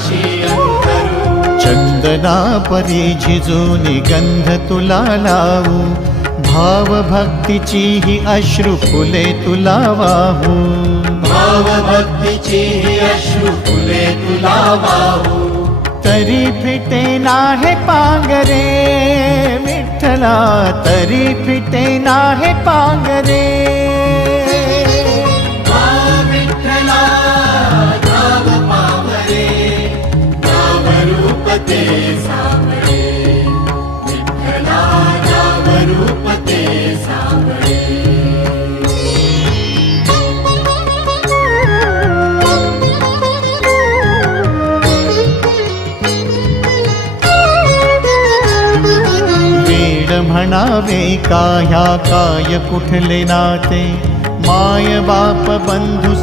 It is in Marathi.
पाशी अंतरू। चंदना परी झिजूनी गंध तुला लावू, भाव भक्तीची ही अश्रु फुले तुला वाहू। भाव भक्तीची ही अश्रु फुले तुला वाहू। तरी फिटे नाहे पांगरे विठ्ठला, तरी फिटे नाहे पांगरे। विठ्ठला नाव पावरे, नाव रूप ते सावळे। विठ्ठला नाव रूप ते सावळे। म्हणावे का ह्या काय कुठले नाते, माय बाप बंधू